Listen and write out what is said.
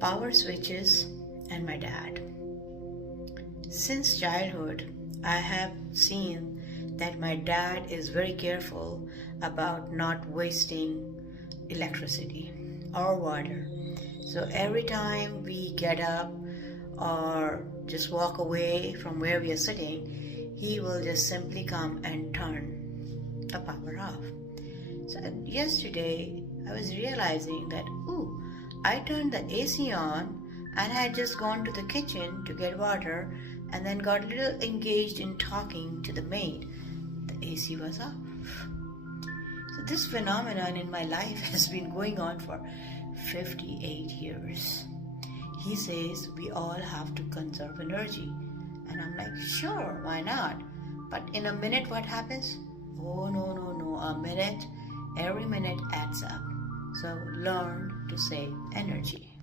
Power switches and my dad. Since childhood, I have seen that my dad is very careful about not wasting electricity or water. So every time we get up or just walk away from where we are sitting, he will just simply come and turn the power off. So yesterday I was realizing that, I turned the AC on and had just gone to the kitchen to get water and then got a little engaged in talking to the maid. The AC was off. So this phenomenon in my life has been going on for 58 years. He says we all have to conserve energy. And I'm like, sure, why not? But in a minute, what happens? Oh, no. A minute, every minute adds up. So learn to save energy.